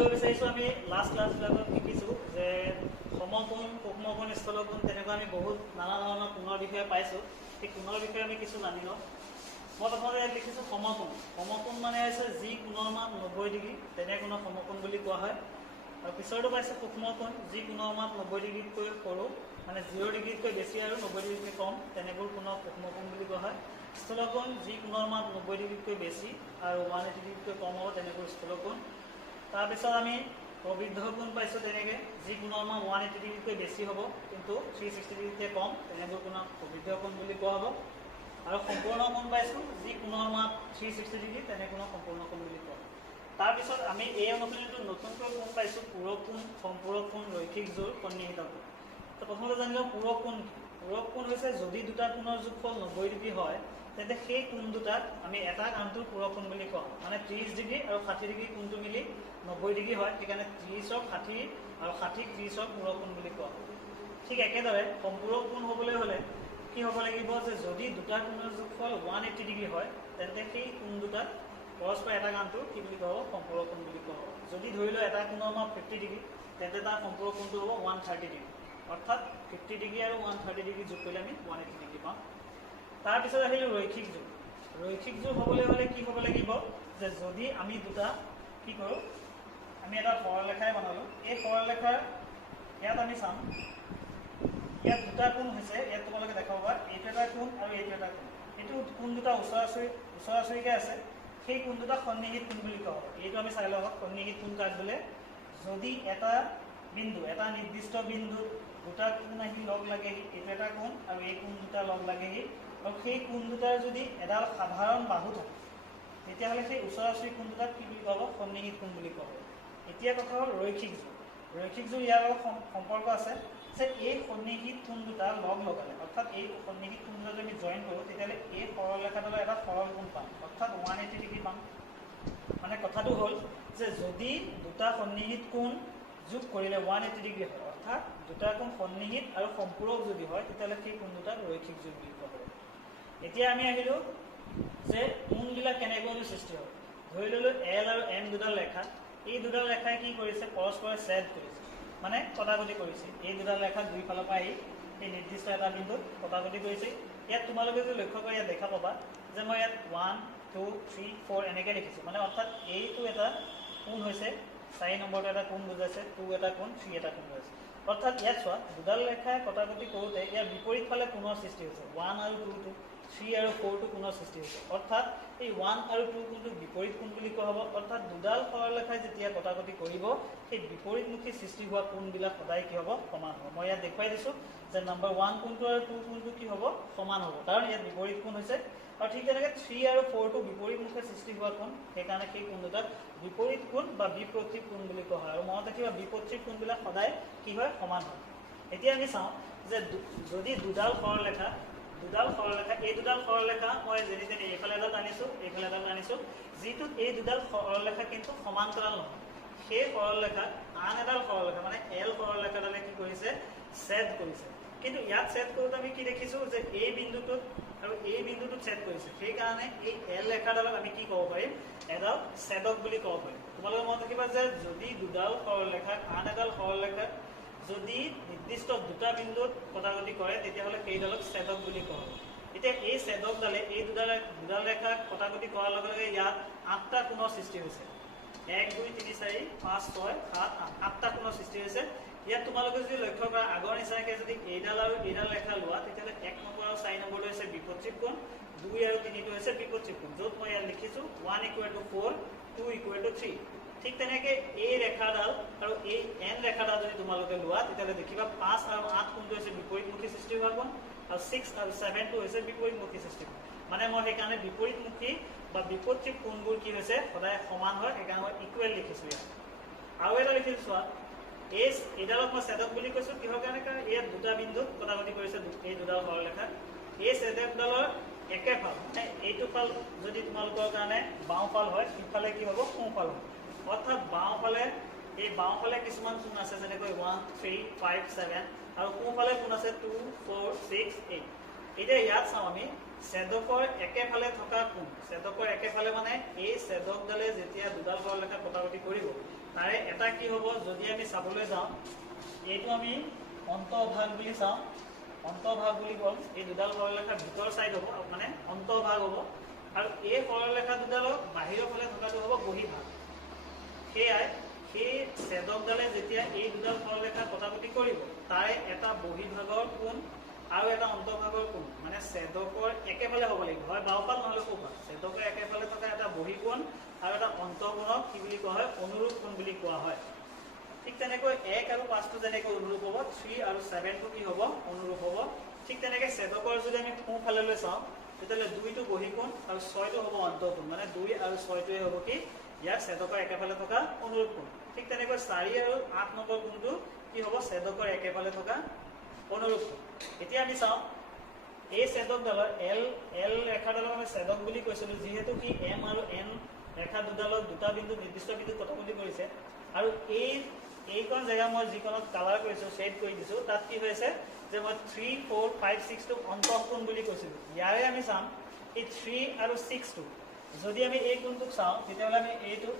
ল'ব বিচাৰিছোঁ আমি লাষ্ট ক্লাছবিলাকত শিকিছোঁ যে সমকোণ, সূক্ষ্মকোণ, স্থূলকোণ তেনেকুৱা আমি বহুত নানা ধৰণৰ কোণৰ বিষয়ে পাইছোঁ। সেই কোণৰ বিষয়ে আমি কিছু জানি লওঁ। মই প্ৰথমতে ইয়াত লিখিছোঁ সমকোণ। সমকোণ মানে হৈছে যি কোণৰ মান 90 ডিগ্ৰী তেনে কোণক সমকোণ বুলি কোৱা হয়। আৰু পিছৰটো পাইছোঁ সূক্ষ্মকোণ, যি কোণৰ মান 90 ডিগ্ৰীতকৈ সৰু, মানে 0 ডিগ্ৰীতকৈ বেছি আৰু 90 ডিগ্ৰীতকৈ কম তেনেবোৰ কোণক সূক্ষ্মকোণ বুলি কোৱা হয়। স্থূলকোণ, যি কোণৰ মান 90 ডিগ্ৰীতকৈ বেছি আৰু 180 ডিগ্ৰীতকৈ কম হ'ব তেনেবোৰ স্থূলকোণ। তাৰপিছত আমি প্ৰবৃদ্ধ কোণ পাইছোঁ তেনেকৈ, যি কোণৰ মান 180 ডিগ্ৰীতকৈ বেছি হ'ব কিন্তু 360 ডিগ্ৰীতকৈ কম তেনেবোৰ কোণক প্ৰবৃদ্ধ কোণ বুলি কোৱা হ'ব। আৰু সম্পূৰ্ণ কোণ পাইছোঁ, যি কোণৰ মান 360 ডিগ্ৰী তেনে কোণক সম্পূৰ্ণ কোণ বুলি কোৱা হয়। তাৰপিছত আমি এই অনুসৰিটো নতুনকৈ কোণ পাইছোঁ পূৰক কোণ, সম্পূৰক কোণ, ৰৈখিক জোৰ, সন্নিহিত কোণ। তো প্ৰথমতে জানি লওঁ পূৰক কোণ কি। পূৰক কোণ হৈছে যদি দুটা কোণৰ যোগফল 90 ডিগ্ৰী হয় তেন্তে সেই কোণ দুটাক আমি এটা আনটোৰ পূৰক কোণ বুলি কওঁ। মানে 30 ডিগ্ৰী আৰু 60 ডিগ্ৰী কোণটো মিলি 90 ডিগ্ৰী হয়, সেইকাৰণে 30ক 60 আৰু 60ক 30ক পূৰক কোণ বুলি কোৱা হয়। ঠিক একেদৰে সম্পূৰক কোণ হ'বলৈ হ'লে কি হ'ব লাগিব যে যদি দুটা কোণৰ যোগফল 180 ডিগ্ৰী হয় তেন্তে সেই কোণ দুটাক পৰস্পৰ এটা আনটো কি বুলি কোৱা হ'ব, সম্পূৰক কোণ বুলি কোৱা হ'ব। যদি ধৰি লওঁ এটা কোণৰ মান 50 ডিগ্ৰী তেন্তে তাৰ সম্পূৰক কোণটো হ'ব 130 ডিগ্ৰী। অৰ্থাৎ 50 ডিগ্ৰী আৰু 130 ডিগ্ৰী যোগ কৰিলে আমি 180 ডিগ্ৰী পাম। তাৰপিছত আহিলোঁ ৰৈখিক যোগ। ৰৈখিক যোগ হ'বলৈ হ'লে কি হ'ব লাগিব যে যদি আমি দুটা কি কৰোঁ, আমি এটা সৰলৰেখাই বনালোঁ। এই সৰলৰেখাৰ ইয়াত আমি চাম, ইয়াত দুটা কোণ হৈছে, ইয়াত তোমালোকে দেখাব পাৰা এইটো এটা কোণ আৰু এইটো এটা কোণ। এইটো কোণ দুটা ওচৰা-ওচৰিকৈ আছে, সেই কোণ দুটা সন্নিহিত কোণ বুলি কোৱা হয়। এইটো আমি চাই লওঁ সন্নিহিত কোণ কাক বোলে। যদি এটা বিন্দু, এটা নিৰ্দিষ্ট বিন্দুত দুটা কোণ আহি লগ লাগেহি, এইটো এটা কোণ আৰু এই কোণ দুটা লগ লাগেহি, আৰু সেই কোণ দুটাৰ যদি এডাল সাধাৰণ বাহু থাকে তেতিয়াহ'লে সেই ওচৰা-ওচৰি কোণ দুটাক কি বুলি কোৱা হ'ব, সন্নিহিত কোণ বুলি কোৱা হ'ব। এতিয়া কথা হ'ল ৰৈখিক যোগ। ৰৈখিক যোগ ইয়াৰ লগত সম্পৰ্ক আছে যে এই সন্নিহিত কোণ দুটা লগ লগালে, অৰ্থাৎ এই সন্নিহিত কোণ দুটা যদি আমি জইন কৰোঁ তেতিয়াহ'লে এই সৰলৰেখাডালৰ এটা সৰল কোণ পাম, অৰ্থাৎ 180 ডিগ্ৰী পাম। মানে কথাটো হ'ল যে যদি দুটা সন্নিহিত কোণ যোগ কৰিলে 180 ডিগ্ৰী হয়, অৰ্থাৎ দুটা কোণ সন্নিহিত আৰু সম্পূৰক যদি হয় তেতিয়াহ'লে সেই কোণ দুটাক ৰৈখিক যোগ বুলি কোৱা হয়। এতিয়া আমি আহিলোঁ যে কোণবিলাক কেনেকৈ সৃষ্টি হয়। ধৰি ল'লোঁ এল আৰু এম দুডাল ৰেখা, এই দুডাল ৰেখাই কি কৰিছে, পৰস্পৰে ছেদ কৰিছে, মানে কটাকটি কৰিছে। এই দুডাল ৰেখা দুই ফালৰ পৰা আহি এই নিৰ্দিষ্ট এটা বিন্দুত কটাকটি কৰিছে। ইয়াত তোমালোকে যদি লক্ষ্য কৰি ইয়াত দেখা পাবা যে মই ইয়াত 1, 2, 3, 4 এনেকৈ দেখিছোঁ। মানে অৰ্থাৎ এইটো এটা কোণ হৈছে, 4 নম্বৰটো এটা কোণ বুজাইছে, 2 এটা কোণ, 3 এটা কোণ বুজাইছে। অৰ্থাৎ ইয়াত চোৱা দুডাল ৰেখাই কটাকটি কৰোঁতে ইয়াৰ বিপৰীত ফালে কোণৰ সৃষ্টি হৈছে, 1 আৰু 2টো, 3 আৰু 4টো কোণৰ সৃষ্টি হৈছে। অৰ্থাৎ এই 1 আৰু 2 কোণটোক বিপৰীত কোণ বুলি কোৱা হ'ব। অৰ্থাৎ দুডাল সৰলৰেখাই যেতিয়া কটাকটি কৰিব সেই বিপৰীতমুখী সৃষ্টি হোৱা কোণবিলাক সদায় কি হ'ব, সমান হ'ব। মই ইয়াত দেখুৱাই দিছোঁ যে নম্বৰ 1 কোণটো আৰু 2 কোণটো কি হ'ব, সমান হ'ব, কাৰণ ইয়াত বিপৰীত কোণ হৈছে। আৰু ঠিক তেনেকৈ 3 আৰু 4টো বিপৰীতমুখে সৃষ্টি হোৱা কোণ, সেইকাৰণে সেই কোণ দুটাক বিপৰীত কোণ বা বিপত্তিক কোণ বুলি কোৱা হয়। আৰু মনত ৰাখিবা বিপত্তিক কোণবিলাক সদায় কি হয়, সমান হয়। এতিয়া আমি চাওঁ যে যদি দুডাল সৰলৰেখা, এই দুডাল সৰলৰেখা মই যেনি তেনি এইফালে এডাল টানিছোঁ, এইফালে এডাল টানিছোঁ, যিটোত এই দুডাল সৰলৰেখা কিন্তু সমান্তৰাল নহয়, সেই সৰলৰেখাক আন এডাল সৰলৰেখা মানে এল সৰলৰেখাডালে কি কৰিছে, ছেদ কৰিছে। কিন্তু ইয়াত ছেদ কৰোঁতে আমি কি দেখিছোঁ যে এই বিন্দুটোত আৰু এই বিন্দুটোত ছেদ কৰিছে, সেইকাৰণে এই এল ৰেখাডালক আমি কি ক'ব পাৰিম, এডাল ছেদক বুলি ক'ব পাৰিম। তোমালোকে মনত ৰাখিবা যে যদি দুডাল সৰলৰেখাক আন এডাল সৰলৰেখাক যদি নিৰ্দিষ্ট দুটা বিন্দুত কটাকটি কৰে তেতিয়াহ'লে সেইডালক ছেদক বুলি কোৱা হয়। এতিয়া এই ছেদকডালে এই দুডাল ৰেখাক কটাকটি কৰাৰ লগে লগে ইয়াত 8টা কোণৰ সৃষ্টি হৈছে। 1, 2, 3, 4, 5, 6, 7, 8টা কোণৰ সৃষ্টি হৈছে। ইয়াত তোমালোকে যদি লক্ষ্য কৰা আগৰ নিচিনাকৈ যদি এইডাল আৰু এইডাল ৰেখা লোৱা তেতিয়াহ'লে 1 নম্বৰ আৰু 4 নম্বৰটো হৈছে বিপত্তিক কোণ, 2 আৰু 3টো হৈছে বিপত্তিক কোণ, য'ত মই ইয়াত লিখিছোঁ 1 = 4, 2 = 3। ঠিক তেনেকৈ এই ৰেখাডাল আৰু এই এন ৰেখাডাল যদি তোমালোকে লোৱা তেতিয়াহ'লে দেখিবা 5 আৰু 8 কোণটো হৈছে বিপৰীতমুখী সৃষ্টি হোৱা কোণ, আৰু 6 আৰু 7টো হৈছে বিপৰীতমুখী সৃষ্টি কোণ। মানে মই সেইকাৰণে বিপৰীতমুখী বা বিপত্তিক কোণবোৰ কি হৈছে, সদায় সমান হয়, সেইকাৰণে মই ইকুৱেল লিখিছোঁ ইয়াত। আৰু এটা লিখিছোঁ চোৱা, এইডালক মই ছেদক বুলি কৈছোঁ, কিহৰ কাৰণে, কাৰণ ইয়াত দুটা বিন্দুত কটাকটি কৰিছে এই দুডাল সৰলৰেখা। এই ছেদকডালৰ একে ফাল, মানে এইটো ফাল যদি তোমালোকৰ কাৰণে বাওঁফাল হয়, সিফালে কি হ'ব, সোঁফাল হ'ব। অৰ্থাৎ বাওঁফালে কিছুমান কোণ আছে যেনেকৈ 1, 3, 5, 7, আৰু সোঁফালে কোণ আছে 2, 4, 6, 8। এতিয়া ইয়াত চাওঁ আমি ছেদকৰ একেফালে থকা কোণ ছেদকৰ একেফালে মানে এই ছেদকডালে যেতিয়া দুডাল সৰলৰেখা কটাকটি কৰিব তাৰে এটা কি হ'ব যদি আমি চাবলৈ যাওঁ এইটো আমি অন্তঃভাগ বুলি চাওঁ অন্তঃভাগ বুলি ক'ম এই দুডাল সৰলৰেখাৰ ভিতৰ সাইড হ'ব মানে অন্তঃভাগ হ'ব আৰু এই সৰলৰেখা দুডালৰ বাহিৰৰ ফালে থকাটো হ'ব বহিভাগ সেয়াই সেই ছেদকডালে যেতিয়া এই দুডাল সৰলৰেখা কটাকটি কৰিব তাৰে এটা বহিভাগৰ কোণ আৰু এটা অন্তঃভাগৰ কোণ মানে ছেদকৰ একেফালে হ'ব লাগিব হয় বাওঁফাল নহ'লে সোঁফাল ছেদকৰ একেফালে থকা এটা বহিকোণ আৰু এটা অন্তঃকোণক কি বুলি কোৱা হয় অনুৰূপ কোণ বুলি কোৱা হয় ঠিক তেনেকৈ 1 আৰু 5 টো যেনেকৈ অনুৰূপ হ'ব 3 আৰু 7 টো কি হ'ব অনুৰূপ হ'ব ঠিক তেনেকৈ ছেদকৰ যদি আমি সোঁফালে লৈ চাওঁ তেতিয়াহ'লে 2 টো বহিকোণ আৰু 6 টো হ'ব অন্তঃকোণ মানে 2 আৰু 6 টোৱে হ'ব কি ইয়াৰ ছেদকৰ একেফালে থকা অনুৰূপ কোণ ঠিক তেনেকৈ 4 আৰু 8 নম্বৰ কোণটো কি হ'ব ছেদকৰ একেফালে থকা অনুৰূপ কোণ এতিয়া আমি চাওঁ এই ছেদকডালৰ এল ৰেখাডালক আমি ছেদক বুলি কৈছিলোঁ যিহেতু কি এম আৰু এন ৰেখা দুডালত দুটা বিন্দু নিৰ্দিষ্ট বিন্দু কটাকটি কৰিছে আৰু এইকণ জেগা মই যিকণত কালাৰ কৰিছোঁ শ্বেড কৰি দিছোঁ তাত কি হৈছে যে মই 3 4 5 6 টো অন্তঃকোণ বুলি কৈছিলোঁ ইয়াৰে আমি চাম এই 3 আৰু 6 টো যদি আমি এই কোণটোক চাওঁ তেতিয়াহ'লে আমি এইটো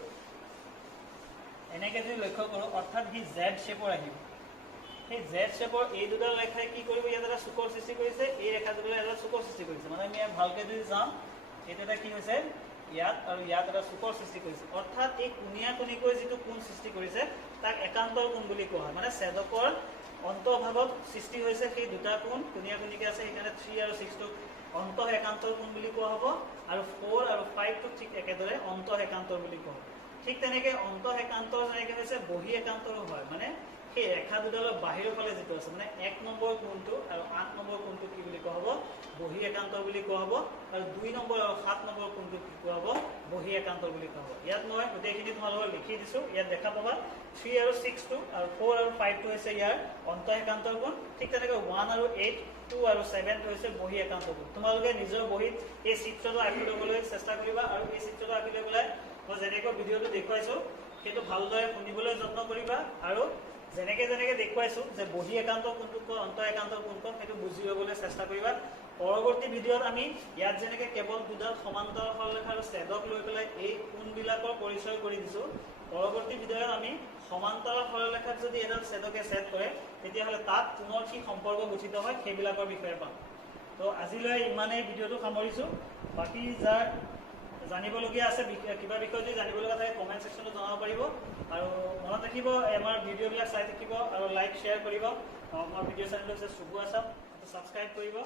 এনেকৈ যদি লক্ষ্য কৰোঁ অৰ্থাৎ সি জেড শ্বেপৰ আহিব সেই জেড শ্বেপৰ এই দুডাল ৰেখাই কি কৰিব ইয়াত এটা চুকৰ সৃষ্টি কৰিছে এই ৰেখা দুডালে এটা চুকৰ সৃষ্টি কৰিছে মানে আমি ইয়াত ভালকৈ যদি চাওঁ এইটো এটা কি হৈছে ইয়াত আৰু ইয়াত এটা চুকৰ সৃষ্টি কৰিছে অৰ্থাৎ এই কোণীয়া কোণীকৈ যিটো কোণ সৃষ্টি কৰিছে তাক একান্তৰ কোণ বুলি কোৱা হয় মানে ছেদকৰ অন্তঃভাগত সৃষ্টি হৈছে সেই দুটা কোণ কোণীয়া কোণীকৈ আছে সেইকাৰণে 3 আৰু 6 টোক অন্তঃ একান্তৰ কোণ বুলি কোৱা হ'ব আৰু 4 আৰু 5 টোক ঠিক একেদৰে অন্তঃ একান্তৰ বুলি কোৱা হ'ব ঠিক তেনেকৈ অন্তঃ একান্তৰ যেনেকৈ হৈছে বহি একান্তৰো হয় মানে সেই ৰেখা দুডালৰ বাহিৰৰ ফালে যিটো আছে মানে 1 নম্বৰ কোণটো আৰু 8 নম্বৰ কোণটো কি বুলি কোৱা হ'ব বহি একান্তৰ বুলি কোৱা হ'ব আৰু 2 নম্বৰ আৰু 7 নম্বৰ কোণটো কি কোৱা হ'ব বহি একান্তৰ বুলি কোৱা হ'ব ইয়াত মই গোটেইখিনি তোমালোকক লিখি দিছোঁ ইয়াত দেখা পাবা 3 আৰু 6 টো আৰু 4 আৰু 5 টো হৈছে ইয়াৰ অন্তঃ একান্তৰ কোণ ঠিক তেনেকৈ 1 আৰু 8 2 আৰু 7 টো হৈছে বহি একান্তৰ কোণ তোমালোকে নিজৰ বহিত এই চিত্ৰটো আঁকি ল'বলৈ চেষ্টা কৰিবা আৰু এই চিত্ৰটো আঁকি লৈ পেলাই মই যেনেকৈ ভিডিঅ'টো দেখুৱাইছোঁ সেইটো ভালদৰে শুনিবলৈ যত্ন কৰিবা আৰু যেনেকৈ দেখুৱাইছোঁ যে বহি একান্তৰ কোণটো কয় অন্তঃ একান্তৰ কোণ কয় সেইটো বুজি ল'বলৈ চেষ্টা কৰিবা পৰৱৰ্তী ভিডিঅ'ত আমি ইয়াত যেনেকৈ কেৱল দুডাল সমান্তৰাল সৰলৰেখা আৰু ছেদক লৈ পেলাই এই কোণবিলাকৰ পৰিচয় কৰি দিছোঁ পৰৱৰ্তী ভিডিঅ'ত আমি সমান্তৰাল সৰলৰেখাত যদি এডাল ছেদকে ছেদ কৰে তেতিয়াহ'লে তাত পুনৰ কি সম্পৰ্ক গঠিত হয় সেইবিলাকৰ বিষয়ে পাম তো আজিলৈ ইমানেই ভিডিঅ'টো সামৰিছোঁ বাকী যাৰ জানিবলগীয়া আছে কিবা বিষয়ে যদি জানিবলগীয়া থাকে কমেণ্ট ছেকশ্যনত জনাব পাৰিব আৰু মনত ৰাখিব আমাৰ ভিডিঅ'বিলাক চাই থাকিব আৰু লাইক শ্বেয়াৰ কৰিব আমাৰ ভিডিঅ' চেনেলটো হৈছে শুভ আছাম ছাবস্ক্ৰাইব কৰিব